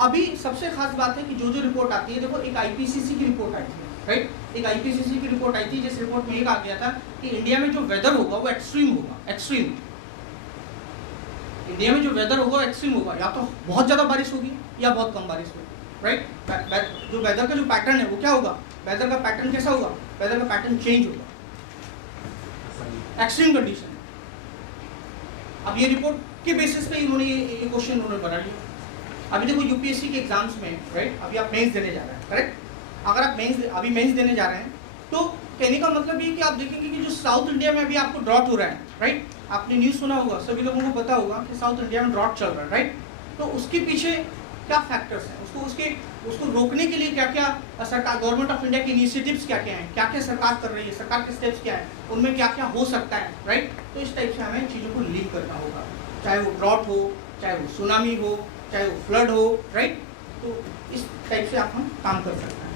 अभी सबसे खास बात है कि जो जो रिपोर्ट आती है, देखो एक आईपीसीसी की रिपोर्ट आई थी, राइट, एक आईपीसीसी की रिपोर्ट आई थी जिस रिपोर्ट में ये कहा गया था कि इंडिया में जो वेदर होगा वो एक्सट्रीम होगा, एक्सट्रीम। इंडिया में जो वेदर होगा एक्सट्रीम होगा, या तो बहुत ज़्यादा बारिश होगी या बहुत कम बारिश होगी, राइट। जो वेदर का जो पैटर्न है वो क्या होगा, वेदर का पैटर्न कैसा होगा, वेदर का पैटर्न चेंज होगा, एक्सट्रीम कंडीशन। अब ये रिपोर्ट के बेसिस पे इन्होंने ये क्वेश्चन उन्होंने बना लिया। अभी देखो यूपीएससी के एग्जाम्स में, राइट, अभी आप मेंस देने जा रहे हैं, करेक्ट। अगर आप अभी मेंस देने जा रहे हैं तो कहने का मतलब ये कि आप देखेंगे कि जो साउथ इंडिया में अभी आपको ड्रॉट हो रहा है, राइट, आपने न्यूज़ सुना होगा, सभी लोगों को पता होगा कि साउथ इंडिया में ड्रॉट चल रहा है, राइट। तो उसके पीछे क्या फैक्टर्स हैं, उसको रोकने के लिए क्या क्या सरकार, गवर्नमेंट ऑफ इंडिया की इनिशिएटिव्स क्या क्या हैं, क्या क्या सरकार कर रही है, सरकार के स्टेप्स क्या है, उनमें क्या क्या हो सकता है, राइट। तो इस टाइप से हमें चीज़ों को लीक करना होगा, चाहे वो ड्रॉट हो, चाहे वो सुनामी हो, चाहे वो फ्लड हो, राइट। तो इस टाइप से हम काम कर सकते हैं।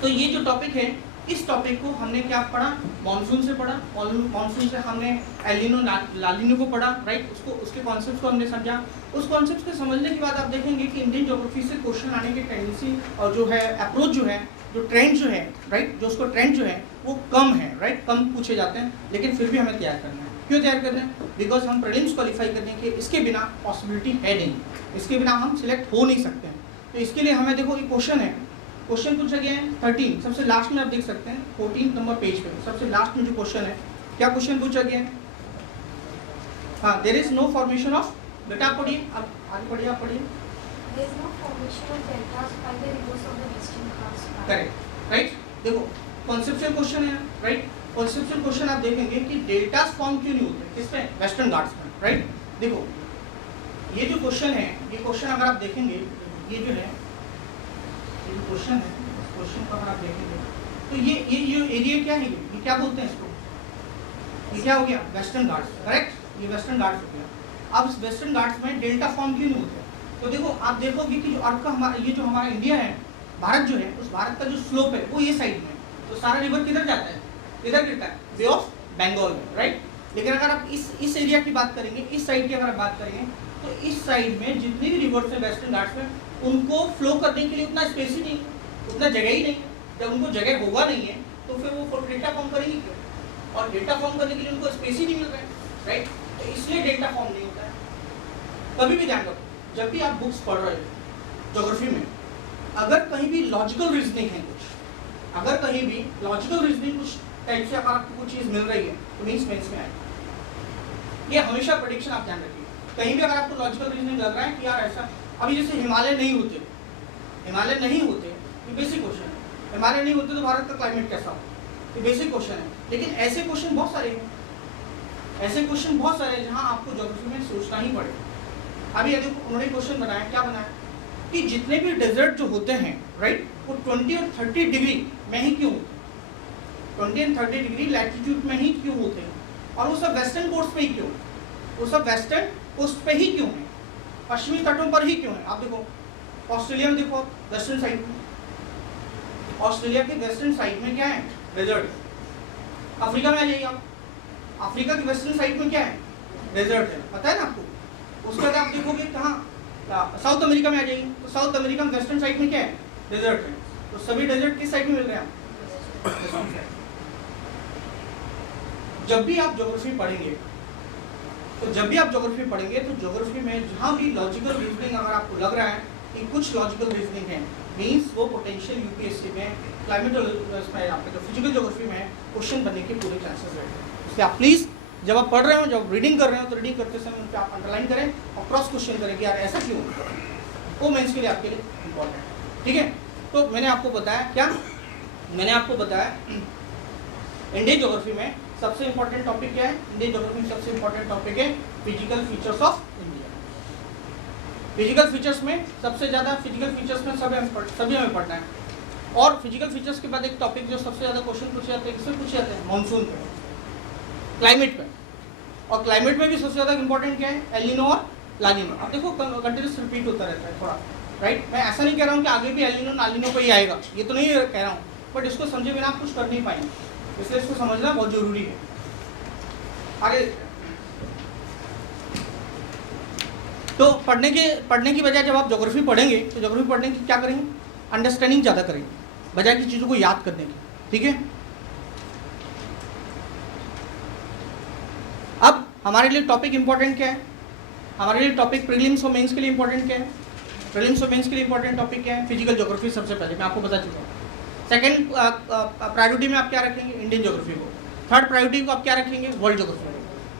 तो ये जो टॉपिक है, इस टॉपिक को हमने क्या पढ़ा, मानसून से पढ़ा, मानसून से हमने एलिनो लालिनो को पढ़ा, राइट, उसके कॉन्सेप्ट्स को हमने समझा। उस कॉन्सेप्ट्स को समझने के बाद आप देखेंगे कि इंडियन ज्योग्राफी से क्वेश्चन आने की टेंडेंसी और जो है अप्रोच जो है, जो ट्रेंड जो है, राइट, जो उसको ट्रेंड जो है वो कम है, राइट, कम पूछे जाते हैं, लेकिन फिर भी हमें तैयार करना है। क्यों तैयार करना है? बिकॉज हम प्रीलिम्स क्वालिफाई करने के इसके बिना पॉसिबिलिटी है नहीं, इसके बिना हम सिलेक्ट हो नहीं सकते हैं। तो इसके लिए हमें देखो एक क्वेश्चन है, क्वेश्चन पूछा गया है 13, सबसे लास्ट में आप देख सकते हैं 14 नंबर पेज पे सबसे लास्ट में जो क्वेश्चन है, क्या क्वेश्चन पूछा गया है? हाँ, there is no formation of, बेटा आप पढ़िए, आप आगे पढ़िए, आप पढ़िए। There is no formation of deltas by the rivers of the Western Ghats. Correct, right. देखो कॉन्सेप्चुअल क्वेश्चन है, राइट, कॉन्सेप्चुअल क्वेश्चन आप देखेंगे कि डेल्टास फॉर्म क्यों नहीं होते, किसमें, वेस्टर्न घाट्स में, राइट। देखो ये जो क्वेश्चन है, ये क्वेश्चन अगर आप देखेंगे, ये जो है ये जो क्वेश्चन है, इस क्वेश्चन को अगर आप देखेंगे तो ये एरिया क्या है, ये क्या बोलते हैं इसको, ये क्या हो गया, वेस्टर्न घाट्स, करेक्ट, ये वेस्टर्न घाट्स हो गया। अब इस वेस्टर्न घाट्स में डेल्टा फॉर्म क्यों नहीं होते? तो देखो आप देखोगे कि जो अर्थ का हमारा, ये जो हमारा इंडिया है, भारत जो है, उस भारत का जो स्लोप है वो ये साइड में, तो सारा रिवर किधर जाता है, इधर गिरता है, बे ऑफ बंगाल में, राइट। लेकिन अगर आप इस एरिया की बात करेंगे, इस साइड की अगर आप बात करेंगे, तो इस साइड में जितनी भी रिवर्स है वेस्टर्न घाट्स में, उनको फ्लो करने के लिए उतना स्पेस ही नहीं, उतना जगह ही नहीं। जब उनको जगह होगा नहीं है तो फिर वो डेल्टा फॉर्म करेंगे क्यों, और डेल्टा फॉर्म करने के लिए उनको स्पेस ही नहीं मिल रहा है, राइट। तो इसलिए डेल्टा फॉर्म नहीं होता है। कभी भी ध्यान रखो, जब भी आप बुक्स पढ़ रहे हो ज्योग्राफी में, अगर कहीं भी लॉजिकल रीजनिंग है कुछ, अगर कहीं भी लॉजिकल रीजनिंग कुछ टाइप से अगर आपको कुछ चीज़ मिल रही है तो मीन्स मेंस में आएगी। ये हमेशा प्रेडिक्शन आप ध्यान रखिए, कहीं भी अगर आपको लॉजिकल रीजनिंग लग रहा है कि यार ऐसा, अभी जैसे हिमालय नहीं होते, हिमालय नहीं होते, ये बेसिक क्वेश्चन है, हिमालय नहीं होते तो भारत का क्लाइमेट कैसा हो, ये बेसिक क्वेश्चन है। लेकिन ऐसे क्वेश्चन बहुत सारे हैं, ऐसे क्वेश्चन बहुत सारे हैं जहाँ आपको ज्योग्राफी में सोचना ही पड़ेगा। अभी यदि उन्होंने क्वेश्चन बनाया, क्या बनाया कि जितने भी डेजर्ट जो होते हैं, राइट, वो 20 और 30 डिग्री में ही क्यों होते हैं, 20 और 30 डिग्री लैटिट्यूड में ही क्यों होते हैं, और वो सब वेस्टर्न कोस्ट पे ही क्यों, वो सब वेस्टर्न कोस्ट पे ही क्यों है, पश्चिमी तटों पर ही क्यों है। आप देखो ऑस्ट्रेलिया में, देखो वेस्टर्न साइड में, ऑस्ट्रेलिया के वेस्टर्न साइड में क्या है, डेजर्ट। अफ्रीका में आ जाइए आप, अफ्रीका की वेस्टर्न साइड में क्या है, डेजर्ट है, पता है ना आपको। उसके बाद आप देखोगे कहाँ, साउथ अमेरिका में आ जाइए, तो साउथ अमेरिका में वेस्टर्न साइड में क्या है, डेजर्ट है। तो सभी डेजर्ट किस साइड में मिल रहे हैं, जब भी आप ज्योग्राफी पढ़ेंगे, तो जब भी आप ज्योग्राफी पढ़ेंगे तो ज्योग्राफी में जहाँ भी लॉजिकल रीजनिंग अगर आपको लग रहा है कि कुछ लॉजिकल रीजनिंग है, मीन्स वो पोटेंशियल यूपीएससी में क्लाइमेट में, आपके जो फिजिकल ज्योग्राफी में क्वेश्चन बनने के पूरे चांसेस रहते हैं। इसलिए आप प्लीज़ जब आप पढ़ रहे हो, जब रीडिंग कर रहे हो, तो रीडिंग करते समय उन पर आप अंडरलाइन करें और क्रॉस क्वेश्चन करें कि यार ऐसा क्यों, वो मेंस के लिए आपके लिए इम्पॉर्टेंट है, ठीक है। तो मैंने आपको बताया क्या, मैंने आपको बताया इंडियन ज्योग्राफी में सबसे इंपॉर्टेंट टॉपिक क्या है, इंडियन ज्योग्राफी में सबसे इंपॉर्टेंट टॉपिक है physical features of India. Physical features में सबसे ज़्यादा, फिजिकल फीचर्स में सभी हमें पढ़ना है। और फिजिकल फीचर्स के बाद एक टॉपिक जो सबसे ज़्यादा क्वेश्चन पूछे जाते हैं, किससे पूछे जाते हैं, मानसून पे, क्लाइमेट पे। और क्लाइमेट में भी सबसे ज़्यादा इंपॉर्टेंट क्या है, एलिनो और लानिनो। अब देखो कंटिन्यूस रिपीट होता रहता है थोड़ा, राइट। मैं ऐसा नहीं कह रहा हूँ कि आगे भी एलिनो लानिनो पे ही आएगा, ये तो नहीं कह रहा हूँ, बट इसको समझे बिना आप कुछ कर नहीं पाएंगे, इसलिए इसको समझना बहुत जरूरी है। आगे तो पढ़ने की बजाय जब आप ज्योग्राफी पढ़ेंगे तो ज्योग्राफी पढ़ने की क्या करेंगे, अंडरस्टैंडिंग ज़्यादा करेंगे बजाय की चीज़ों को याद करने की, ठीक है। अब हमारे लिए टॉपिक इंपॉर्टेंट क्या है, हमारे लिए टॉपिक प्रीलिम्स और मेंस के लिए इंपॉर्टेंट क्या है, प्रीलिम्स और मेंस के लिए इंपॉर्टेंट टॉपिक क्या है, फिजिकल ज्योग्राफी सबसे पहले मैं आपको बता चुका हूँ। सेकंड प्रायोरिटी में आप क्या रखेंगे, इंडियन ज्योग्राफी को। थर्ड प्रायोरिटी को आप क्या रखेंगे, वर्ल्ड ज्योग्राफी को।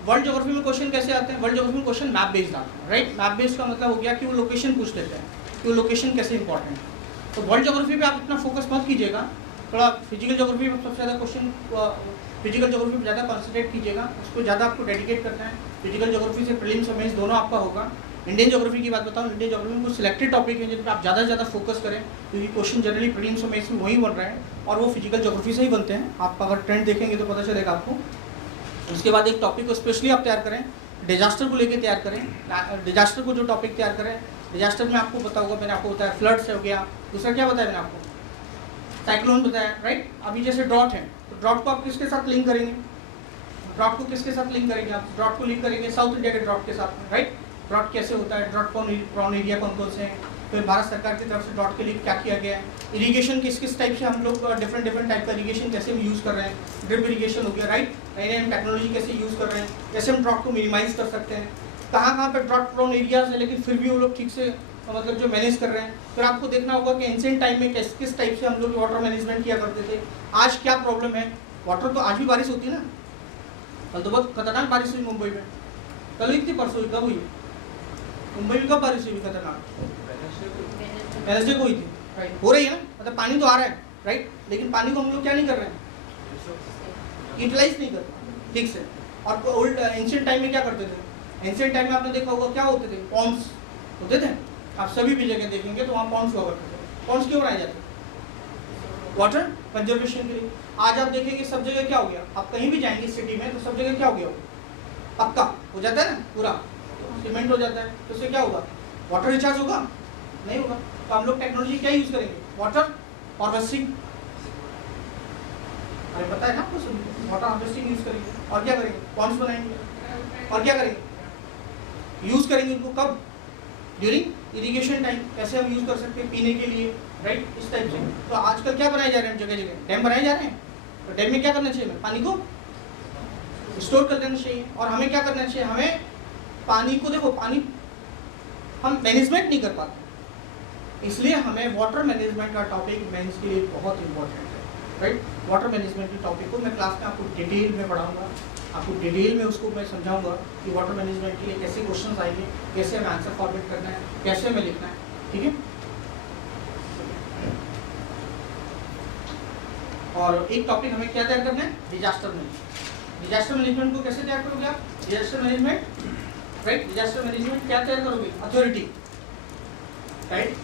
वर्ल्ड ज्योग्राफी में क्वेश्चन कैसे आते हैं, वर्ल्ड ज्योग्राफी में क्वेश्चन मैप बेस्ड आते हैं, राइट। मैप बेस्ड का मतलब हो गया कि वो लोकेशन पूछ लेते हैं कि वो लोकेशन कैसे इंपॉर्टेंट है। तो वर्ल्ड ज्योग्राफी पे आप इतना फोकस मत कीजिएगा, थोड़ा फिजिकल ज्योग्राफी में सबसे ज़्यादा क्वेश्चन, फिजिकल ज्योग्राफी में ज़्यादा कॉन्सेंट्रेट कीजिएगा, उसको ज़्यादा आपको डेडिकेट करना है। फिजिकल ज्योग्राफी से प्रीलिम्स और मेंस दोनों आपका होगा। इंडियन ज्योग्राफी की बात बताऊँ, इंडियन ज्योग्राफी में कुछ सिलेक्टेड टॉपिक हैं जिन पर आप ज़्यादा से ज़्यादा फोकस करें, क्योंकि क्वेश्चन जनरली प्रीलिम्स और मेंस में वही बन रहे हैं और वो फिजिकल ज्योग्राफी से ही बनते हैं। आप अगर ट्रेंड देखेंगे तो पता चलेगा आपको। उसके बाद एक टॉपिक को स्पेशली आप तैयार करें, डिजास्टर को लेकर तैयार करें। डिजास्टर को जो टॉपिक तैयार करें, डिजास्टर में आपको पता होगा, मैंने आपको बताया फ्लड्स हो गया, दूसरा क्या बताया मैंने आपको, साइक्लोन बताया, राइट। अभी जैसे ड्रॉट है तो ड्रॉट को आप किसके साथ लिंक करेंगे, ड्रॉट को किसके साथ लिंक करेंगे, आप ड्रॉट को लिंक करेंगे साउथ इंडिया के ड्रॉट के साथ, राइट। ड्रॉट कैसे होता है, ड्रॉट प्रोन एरिया कौन कौन से हैं, फिर भारत सरकार की तरफ से ड्रॉट के लिए क्या किया गया है, इरीगेशन किस टाइप से हम लोग डिफरेंट टाइप का इरीगेशन कैसे हम यूज़ कर रहे हैं, ड्रिप इरीगेशन हो गया, राइट। नई नई टेक्नोलॉजी कैसे यूज़ कर रहे हैं, कैसे हम ड्रॉट को मिनिमाइज कर सकते हैं, कहाँ पे ड्रॉट प्रोन एरियाज है लेकिन फिर भी वो लोग ठीक से मतलब जो मैनेज कर रहे हैं। फिर आपको देखना होगा कि एंशिएंट टाइम में किस टाइप से हम लोग वाटर मैनेजमेंट किया करते थे, आज क्या प्रॉब्लम है। वाटर तो आज भी बारिश होती है ना, कल तो बहुत खतरनाक बारिश हुई मुंबई में, कल हुई थी, परसों हुई, कब हुई मुंबई में, कब बारिश हुई खतरनाक, वेडनेसडे को हुई थी, राइट। हो रही है ना, मतलब पानी तो आ रहा है, राइट, लेकिन पानी को हम लोग क्या नहीं कर रहे हैं, यूटिलाइज नहीं कर रहे ठीक से। और ओल्ड एंशिएंट टाइम में क्या करते थे, एंशिएंट टाइम में आपने देखा होगा क्या होते थे, पॉन्ड्स होते थे। आप सभी भी जगह देखेंगे तो वहाँ पॉन्ड्स हुआ करते थे। पॉन्ड्स क्यों बनाए जाते थे, वाटर कंजर्वेशन के लिए। आज आप देखेंगे सब जगह क्या हो गया, आप कहीं भी जाएंगे सिटी में तो सब जगह क्या हो गया, पक्का हो जाता है ना, पूरा सीमेंट हो जाता है, तो उससे क्या होगा, वाटर रिचार्ज होगा, नहीं होगा। तो हम लोग टेक्नोलॉजी क्या यूज करेंगे, वाटर हार्वेस्टिंग, अरे पता है ना आपको, वाटर हार्वेस्टिंग यूज करेंगे। और क्या करेंगे, पॉन्ड्स बनाएंगे, और क्या करेंगे, यूज करेंगे उनको कब, ड्यूरिंग इरिगेशन टाइम, कैसे हम यूज कर सकते हैं पीने के लिए, राइट, इस टाइप से। तो आजकल क्या बनाए जा रहे हैं, जगह जगह डैम बनाए जा रहे हैं। तो डैम में क्या करना चाहिए, हमें पानी को स्टोर कर लेना चाहिए। और हमें क्या करना चाहिए, हमें पानी को, देखो पानी हम मैनेजमेंट नहीं कर पाते, इसलिए हमें वाटर मैनेजमेंट का टॉपिक मेंस के लिए बहुत इंपॉर्टेंट है, राइट। वाटर मैनेजमेंट के टॉपिक को मैं क्लास में आपको डिटेल में पढ़ाऊंगा, आपको डिटेल में उसको मैं समझाऊंगा कि वाटर मैनेजमेंट के लिए कैसे क्वेश्चंस आएंगे, कैसे हमें आंसर फॉर्मेट करना है, कैसे हमें लिखना है, ठीक है। और एक टॉपिक हमें क्या तैयार करना है, डिजास्टर मैनेजमेंट। डिजास्टर मैनेजमेंट को कैसे तैयार करोगे आप, disaster management, right. Disaster management क्या तैयार करोगे, अथॉरिटी, राइट।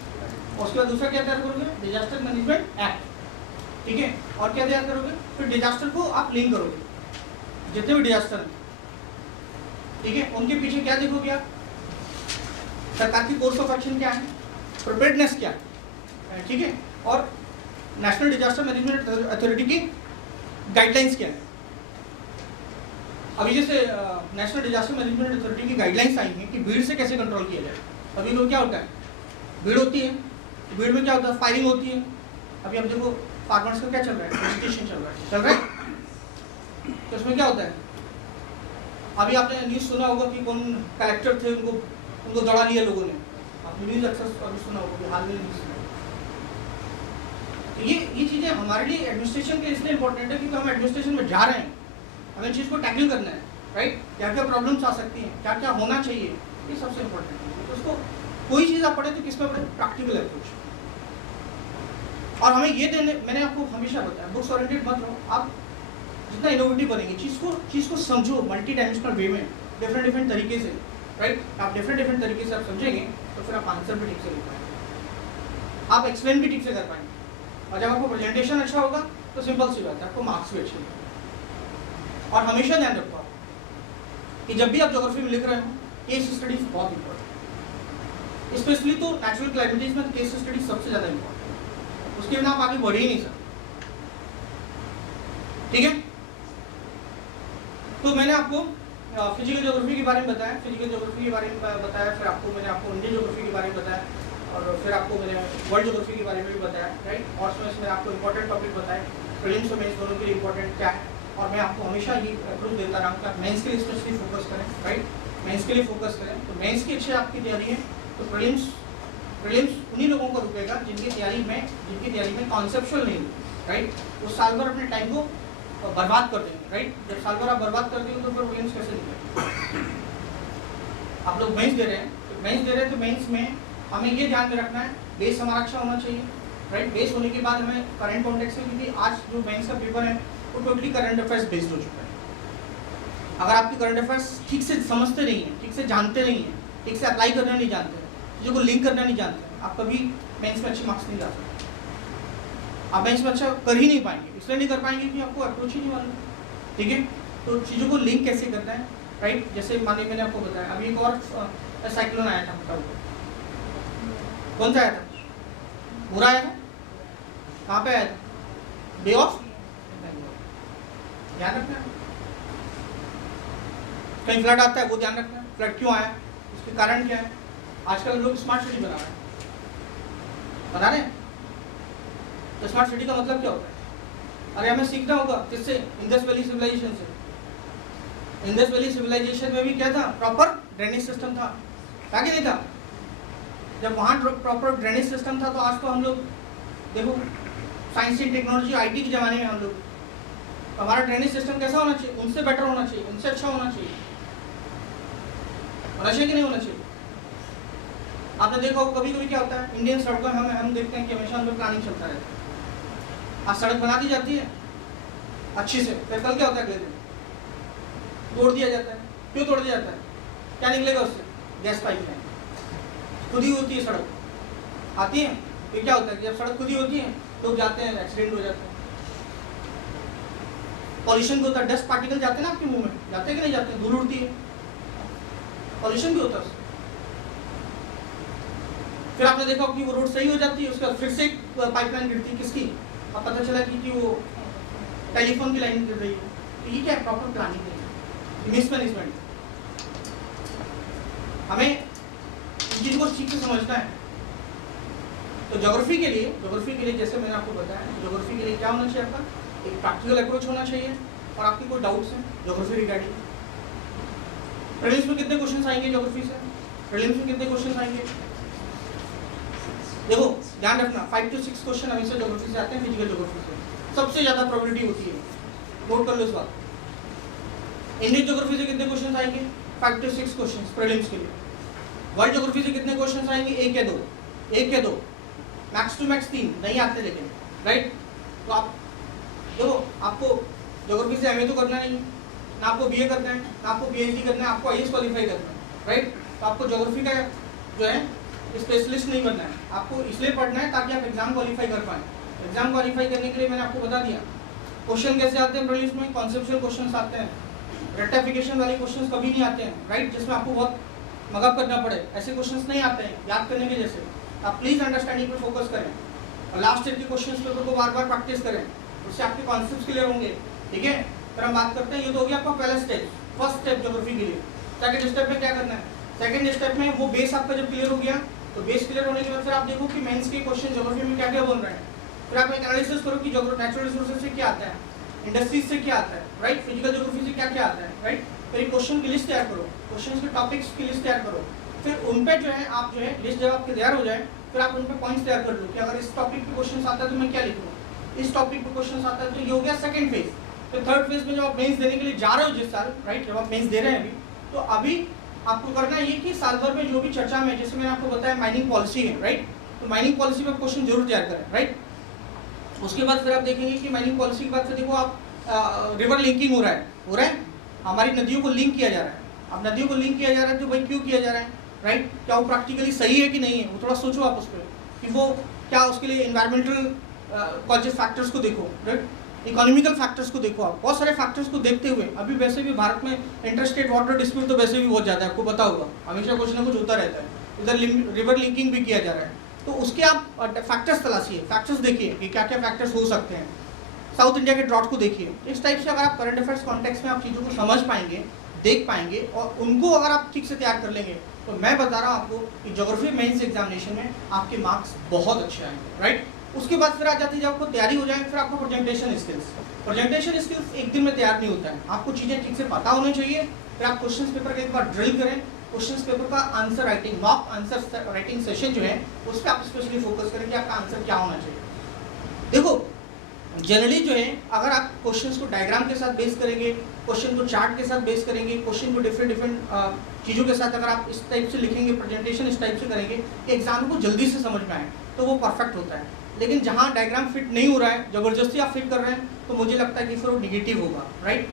उसके बाद दूसरा क्या तैयार करोगे, डिजास्टर मैनेजमेंट एक्ट, ठीक है। और क्या तैयार करोगे, फिर डिजास्टर को आप लिंक करोगे, जितने भी डिजास्टर हैं, ठीक है, उनके पीछे क्या देखोगे आप, सरकार की कोर्स ऑफ एक्शन क्या है, प्रिपेयर्डनेस क्या है, ठीक है। और नेशनल डिजास्टर मैनेजमेंट अथॉरिटी की गाइडलाइंस क्या है। अभी जैसे नेशनल डिजास्टर मैनेजमेंट अथॉरिटी की गाइडलाइंस आई हैं कि भीड़ से कैसे कंट्रोल किया जाए। अभी लोग क्या होता है, भीड़ होती है, भीड़ में क्या होता है, फायरिंग होती है। अभी हम देखो फार्मर्स का क्या चल रहा है, एजुकेशन चल रहा है, तो उसमें क्या होता है, अभी आपने न्यूज़ सुना होगा कि कौन कलेक्टर थे, उनको दौड़ा लिया लोगों ने, आपने न्यूज़ अक्सर अभी सुना होगा कि हाल में न्यूज़ सुना। तो ये चीज़ें हमारे लिए एडमिनिस्ट्रेशन के इसलिए इंपॉर्टेंट है क्योंकि हम एडमिनिस्ट्रेशन में जा रहे हैं, हमें चीज़ को टैकल करना है, राइट। क्या क्या प्रॉब्लम्स आ सकती हैं, क्या क्या होना चाहिए, ये सबसे इंपॉर्टेंट है। तो उसको कोई चीज़ आप पढ़े तो किस पर पढ़े, प्रैक्टिकल अप्रोच। और हमें ये देने, मैंने आपको हमेशा बताया, बुक्स ओरिएंटेड मत रहो, आप जितना इनोवेटिव बनेंगे, चीज़ को समझो मल्टी डायमेंशनल वे में, डिफरेंट तरीके से, राइट। आप डिफरेंट तरीके से आप समझेंगे तो फिर आप आंसर भी ठीक से लिख पाएंगे, आप एक्सप्लेन भी ठीक से कर पाएंगे। और जब आपको प्रेजेंटेशन अच्छा होगा तो सिंपल सी बात है, आपको मार्क्स भी अच्छे मिलेंगे। और हमेशा ध्यान रखो कि जब भी आप ज्योग्राफी में लिख रहे हो, केस स्टडीज बहुत इंपॉर्टेंट, स्पेशली तो नेचुरल क्लाइमेटीज में केस स्टडीज सबसे ज़्यादा इंपॉर्टेंट है, उसके बिना आप आगे बढ़ ही नहीं सकते, ठीक है। तो मैंने आपको फिजिकल ज्योग्राफी के बारे में बताया, फिजिकल ज्योग्राफी के बारे में बताया, फिर मैंने आपको इंडियन ज्योग्राफी के बारे में बताया, और फिर आपको मैंने वर्ल्ड ज्योग्राफी के बारे में भी बताया, राइट। और उसमें मैंने आपको इंपॉर्टेंट टॉपिक बताए, प्रीलिम्स और मेंस दोनों के लिए इंपॉर्टेंट क्या है, और मैं आपको हमेशा ही अप्रोच देता रहा हूँ कि आप मेंस के लिए स्पेशली फोकस करें, राइट, मेंस के लिए फोकस करें। तो मेंस की अच्छी आपकी तैयारी है, तो प्रीलिम्स उन्हीं लोगों को रुकेगा जिनकी तैयारी में कॉन्सेप्चुअल नहीं, राइट। वो साल भर अपने टाइम को बर्बाद कर देंगे, राइट। जब साल भर आप बर्बाद कर देंगे तो फिर प्रीलिम्स कैसे निकलेगा। आप लोग मेंस दे रहे हैं, तो मेंस में हमें ये ध्यान में रखना है, बेस हमारा अच्छा होना चाहिए, राइट। बेस होने के बाद हमें करंट कॉन्टेक्स्ट में, क्योंकि आज जो मेंस का पेपर है वो टोटली करंट अफेयर्स बेस्ड हो चुका है। अगर आपकी करंट अफेयर्स ठीक से समझते नहीं हैं, ठीक से जानते नहीं हैं, ठीक से अप्लाई करना नहीं जानते, चीज़ों को लिंक करना नहीं जानते, आप कभी मेंस में अच्छे मार्क्स नहीं ला सकते। आप मेंस में अच्छा कर ही नहीं पाएंगे, इसलिए नहीं कर पाएंगे कि आपको अप्रोच ही नहीं मालूम, ठीक है। तो चीज़ों को लिंक कैसे करना है, राइट। जैसे मानिए मैंने आपको बताया, अभी एक और साइक्लोन आया था, बताओ कौन सा आया था, बुरा आया था, कहाँ पे आया था, बे ऑफ, ध्यान रखना है। कहीं फ्लड आता है वो ध्यान रखना है, फ्लड क्यों आया, उसके कारण क्या है। आजकल लोग स्मार्ट सिटी बना रहे हैं, तो स्मार्ट सिटी का मतलब क्या होता है, अरे हमें सीखना होगा किससे, इंडस वैली सिविलाइजेशन से। इंडस वैली सिविलाइजेशन में भी क्या था, प्रॉपर ड्रेनेज सिस्टम था कि नहीं था। जब वहाँ प्रॉपर ड्रेनेज सिस्टम था तो आज तो हम लोग देखो साइंस एंड टेक्नोलॉजी आईटी के ज़माने में हम लोग, तो हमारा ड्रेनेज सिस्टम कैसा होना चाहिए, उनसे बेटर होना चाहिए, उनसे अच्छा होना चाहिए कि नहीं होना चाहिए। आपने देखा हो कभी कभी क्या होता है, इंडियन सड़कों में हम देखते हैं कि हमेशा हम लोग प्लानिंग चलता रहता है। आज सड़क बना दी जाती है अच्छी से, फिर कल क्या होता है, अगले दिन तोड़ दिया जाता है। क्यों तोड़ दिया जाता है, क्या निकलेगा उससे, गैस पाइपलाइन खुद ही होती है, सड़क आती है, फिर क्या होता है कि जब सड़क खुद ही होती है लोग जाते हैं, एक्सीडेंट हो जाते हैं। पॉल्यूशन भी होता है, डस्ट पार्टिकल जाते हैं ना आपके मुंह में, जाते हैं कि नहीं जाते हैं, धूल उड़ती है, पॉल्यूशन भी होता है। फिर आपने देखा कि वो रोड सही हो जाती है, उसका फिर से एक पाइपलाइन गिरती है, किसकी, अब पता चला कि वो टेलीफोन की लाइन गिर रही है। तो ये क्या है, प्रॉपर प्लानिंग नहीं है, मिसमैनेजमेंट। हमें इन चीज़ों को ठीक से समझना है। तो ज्योग्राफी के लिए जैसे मैंने आपको बताया, ज्योग्राफी के लिए क्या होना चाहिए, आपका एक प्रैक्टिकल अप्रोच होना चाहिए, और आपके कोई डाउट्स हैं ज्योग्राफी रिगार्डिंग। प्रीलिम्स में कितने क्वेश्चन आएंगे ज्योग्राफी से, प्रीलिम्स में कितने क्वेश्चन आएंगे, देखो ध्यान रखना 5 से 6 क्वेश्चन हमेशा ज्योग्राफी से आते हैं, फिजिकल ज्योग्राफी से सबसे ज़्यादा प्रोबेबिलिटी होती है, नोट कर लो इस बात। इंडियन ज्योग्राफी से कितने क्वेश्चन आएंगे, 5 से 6 क्वेश्चन प्रीलिम्स के लिए। वर्ल्ड ज्योग्राफी से कितने क्वेश्चन आएंगे, एक या दो, मैक्स टू मैक्स 3 नहीं आते, लेकिन राइट। तो आप देखो, आपको ज्योग्राफी से एमए तो करना नहीं, ना आपको बीए करना है, ना आपको पीएचडी करना है, आपको आईएएस क्वालिफाई करना है, राइट। तो आपको ज्योग्राफी का जो है स्पेशलिस्ट नहीं बनना है, आपको इसलिए पढ़ना है ताकि आप एग्जाम क्वालिफाई कर पाएँ। एग्जाम क्वालिफाई करने के लिए मैंने आपको बता दिया क्वेश्चन कैसे आते हैं प्रीलिम्स में, कॉन्सेप्चुअल क्वेश्चन आते हैं, रेक्टिफिकेशन वाले क्वेश्चन कभी नहीं आते हैं, राइट, जिसमें आपको बहुत मगअप करना पड़े, ऐसे क्वेश्चंस नहीं आते हैं याद करने के जैसे। आप प्लीज़ अंडरस्टैंडिंग पे फोकस करें, और लास्ट ईयर के क्वेश्चंस पेपर को बार बार प्रैक्टिस करें, उससे आपके कॉन्सेप्ट्स क्लियर होंगे, ठीक है। फिर हम बात करते हैं, ये तो हो गया आपका पहला स्टेप, फर्स्ट स्टेप ज्योग्राफी के लिए। सेकंड स्टेप में क्या करना है, सेकंड स्टेप में वो बेस आपका जब क्लियर हो गया, तो बेस क्लियर होने के बाद फिर आप देखो कि मेंस के क्वेश्चन ज्योग्राफी में क्या क्या बन रहे हैं। फिर आप एक एनालिसिस करो कि नेचुरल रिसोर्सेज से क्या आता है, इंडस्ट्रीज से क्या आता है, राइट, फिजिकल ज्योग्राफी से क्या क्या आता है, राइट। फिर एक क्वेश्चन की लिस्ट तैयार करो, क्वेश्चन के टॉपिक्स की लिस्ट तैयार करो, फिर उन पे जो है आप जो है लिस्ट जब आपके तैयार हो जाए, फिर आप उन पे पॉइंट्स तैयार कर लो कि अगर इस टॉपिक पे क्वेश्चन आता है तो मैं क्या लिखूँ, इस टॉपिक पे क्वेश्चन आता है, तो ये हो गया सेकंड फेज। फिर थर्ड फेज में जब आप मेंस देने के लिए जा रहे हो जिस साल, राइट, जब आप मेंस दे रहे हैं अभी, तो अभी आपको करना ये कि साल भर में जो भी चर्चा में, जैसे मैंने आपको बताया माइनिंग पॉलिसी है, राइट, तो माइनिंग पॉलिसी पे क्वेश्चन जरूर तैयार करें, राइट। उसके बाद फिर आप देखेंगे कि माइनिंग पॉलिसी के बाद फिर देखो आप रिवर लिंकिंग हो रहा है, हमारी नदियों को लिंक किया जा रहा है। अब नदियों को लिंक किया जा रहा है तो भाई क्यों किया जा रहा है, राइट, क्या वो प्रैक्टिकली सही है कि नहीं है, वो थोड़ा सोचो आप उस पर कि वो क्या, उसके लिए इन्वायरमेंटल फैक्टर्स को देखो, राइट, इकोनॉमिकल फैक्टर्स को देखो, आप बहुत सारे फैक्टर्स को देखते हुए। अभी वैसे भी भारत में इंटरस्टेट वाटर डिस्प्यूट तो वैसे भी बहुत ज़्यादा है, आपको पता होगा, हमेशा कुछ ना कुछ होता रहता है, इधर रिवर लिंकिंग भी किया जा रहा है, तो उसके आप फैक्टर्स तलाशिए, फैक्टर्स देखिए कि क्या क्या फैक्टर्स हो सकते हैं। साउथ इंडिया के ड्रॉट को देखिए, इस टाइप से अगर आप करंट अफेयर्स कॉन्टेक्स्ट में आप चीज़ों को समझ पाएंगे देख पाएंगे और उनको अगर आप ठीक से तैयार कर लेंगे तो मैं बता रहा हूँ आपको कि ज्योग्राफी मेंस एग्जामिनेशन में आपके मार्क्स बहुत अच्छे आएंगे, राइट। उसके बाद फिर आ जाती है जब आपको तैयारी हो जाए फिर आपको प्रेजेंटेशन स्किल्स एक दिन में तैयार नहीं होता है, आपको चीज़ें ठीक से पता होनी चाहिए। फिर आप क्वेश्चन पेपर का एक बार ड्रिल करें, क्वेश्चन पेपर का answer writing mock answer writing session जो है उस पर आप स्पेशली फोकस करें कि आपका आंसर क्या होना चाहिए। देखो जनरली जो है अगर आप क्वेश्चंस को डायग्राम के साथ बेस करेंगे, क्वेश्चन को चार्ट के साथ बेस करेंगे, क्वेश्चन को डिफरेंट चीज़ों के साथ अगर आप इस टाइप से लिखेंगे, प्रेजेंटेशन इस टाइप से करेंगे कि एग्जाम को जल्दी से समझ में आए तो वो परफेक्ट होता है। लेकिन जहाँ डायग्राम फिट नहीं हो रहा है, ज़बरदस्ती आप फिट कर रहे हैं तो मुझे लगता है कि फिर वो निगेटिव होगा, राइट।